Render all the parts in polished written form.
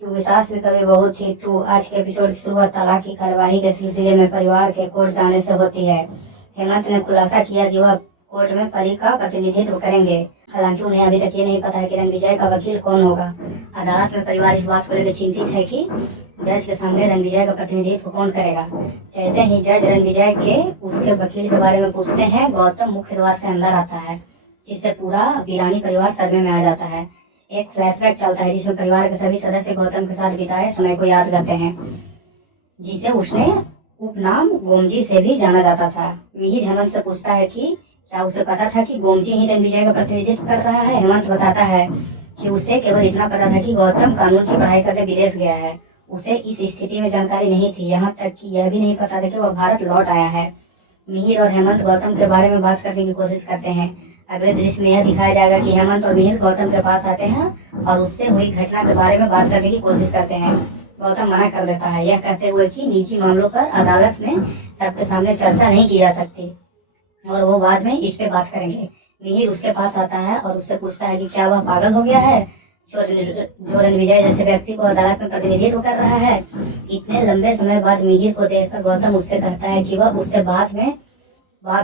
क्योंकि सास भी कभी बहू थी 2 आज के एपिसोड की शुरुआत तलाक की कार्यवाही के सिलसिले में परिवार के कोर्ट जाने से होती है। हेमंत ने खुलासा किया कि वह कोर्ट में परी का प्रतिनिधित्व करेंगे। हालांकि उन्हें अभी तक ये नहीं पता है कि रणविजय का वकील कौन होगा। अदालत में परिवार इस बात को लेकर चिंतित है कि जज के सामने रणविजय का प्रतिनिधित्व कौन करेगा। जैसे ही जज रणविजय के उसके वकील के बारे में पूछते हैं, गौतम मुख्य द्वार से अंदर आता है, जिससे पूरा वीरानी परिवार सदमे में आ जाता है। एक फ्लैशबैक चलता है जिसमें परिवार के सभी सदस्य गौतम के साथ बिताए समय को याद करते हैं, जिसे उसने उपनाम गोमजी से भी जाना जाता था। मिहिर हेमंत से पूछता है कि क्या उसे पता था कि गोमजी ही रणविजय का प्रतिनिधित्व कर रहा है। हेमंत बताता है कि उसे केवल इतना पता था कि गौतम कानून की पढ़ाई करने विदेश गया है। उसे इस स्थिति में जानकारी नहीं थी, यहाँ तक कि यह भी नहीं पता था कि वह भारत लौट आया है। मिहिर और हेमंत गौतम के बारे में बात करने की कोशिश करते हैं। अगले दृश्य में यह दिखाया जाएगा कि हेमंत और मिहिर गौतम के पास आते हैं और उससे हुई घटना के बारे में बात करने की कोशिश करते हैं। गौतम मना कर देता है, यह कहते हुए कि निजी मामलों पर अदालत में सबके सामने चर्चा नहीं की जा सकती और वो बाद में इस पे बात करेंगे। मिहिर उसके पास आता है और उससे पूछता है कि क्या वह पागल हो गया है जो रणविजय जैसे व्यक्ति को अदालत में प्रतिनिधित्व कर रहा है। इतने लंबे समय बाद मिहिर को देखकर गौतम उससे कहता है कि वह उससे बाद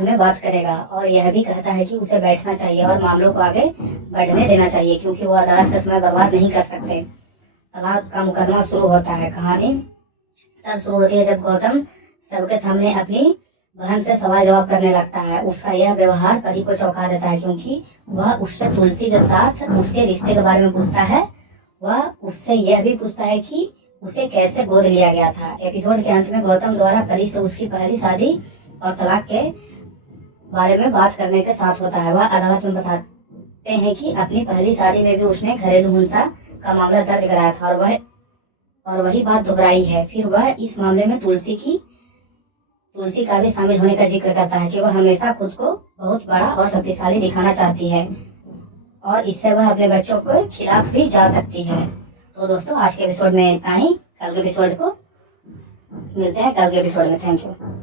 में बात करेगा और यह भी कहता है कि उसे बैठना चाहिए और मामलों को आगे बढ़ने देना चाहिए, क्योंकि वो अदालत का समय बर्बाद नहीं कर सकते। तलाक का मुकदमा शुरू होता है। कहानी तब शुरू होती है जब गौतम सबके सामने अपनी बहन से सवाल जवाब करने लगता है। उसका यह व्यवहार परी को चौंका देता है, क्योंकि वह उससे तुलसी के साथ उसके रिश्ते के बारे में पूछता है। वह उससे यह भी पूछता है कि उसे कैसे गोद लिया गया था। एपिसोड के अंत में गौतम द्वारा परी से उसकी पहली शादी और तलाक के बारे में बात करने के साथ होता है। वह अदालत में बताते हैं कि अपनी पहली शादी में भी उसने घरेलू हिंसा का मामला दर्ज कराया था और वही बात दोहराई है। फिर वह इस मामले में तुलसी का भी शामिल होने का जिक्र करता है कि वह हमेशा खुद को बहुत बड़ा और शक्तिशाली दिखाना चाहती है और इससे वह अपने बच्चों के खिलाफ भी जा सकती है। तो दोस्तों आज के एपिसोड में इतना ही। कल के एपिसोड को मिलते हैं कल के एपिसोड में। Thank you.